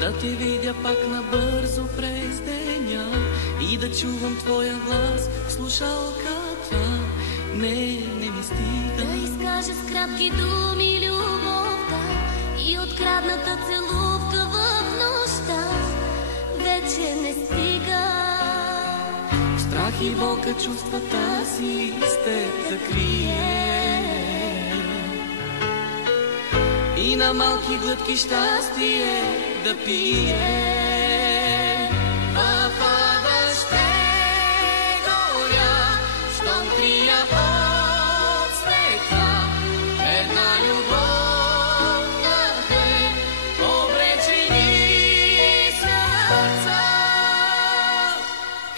Да те видя пак набързо през деня и да чувам твоя глас в слушалката. Не ми стига да изкажа с кратки думи любовта и открадната целувка в нощта. Вече не стига. В страх и болка чувствата си с теб да крие и на малки глътки щастие да пие. В ада ще горя, щом крия от света една любов на две обречени сърца.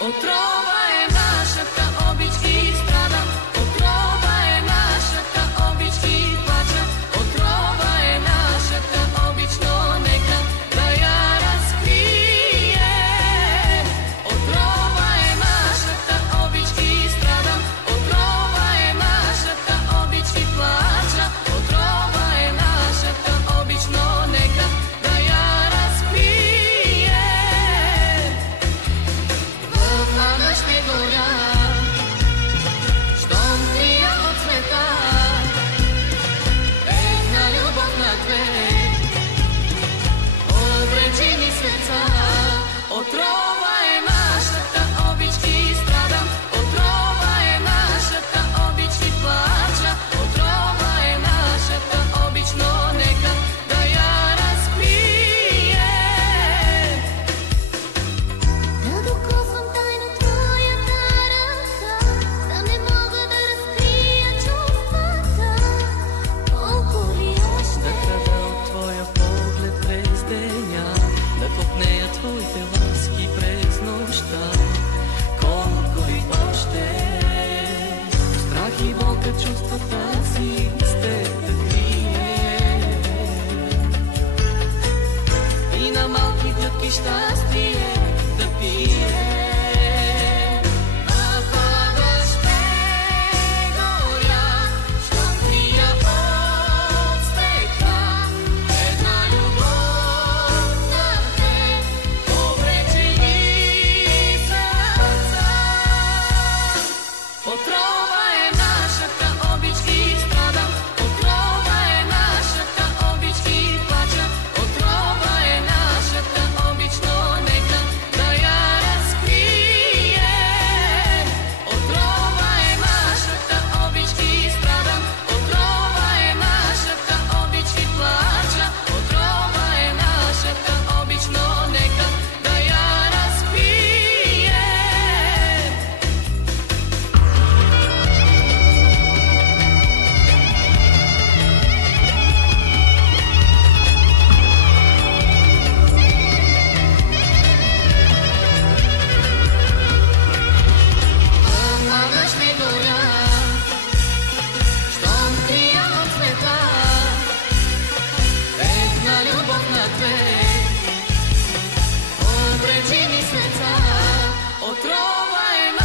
Отрова е нашата обич и страдам, отрова е нашата обич и плача, отрова е нашата обич, но нека да я разкрие. Отрова е нашата обич и страдам, отрова е нашата обич и плача, отрова е нашата обич, но нека да я разкрие. В ада ще горя, щом крия от света една любов на две обречени сърца. Отрова е нашата обич и страдам, отрова е нашата обич и плача, отрова е нашата обич, но нека да я разкрие. Да докосвам тайно твоята ръка, да не мога да разкрия чувствата. Колко ли още Да крада от твоя поглед през деня, да копнея твоите ласки през нощта. Колко ли още страх и болка чувствата си с теб да крие и на малки глътки щастие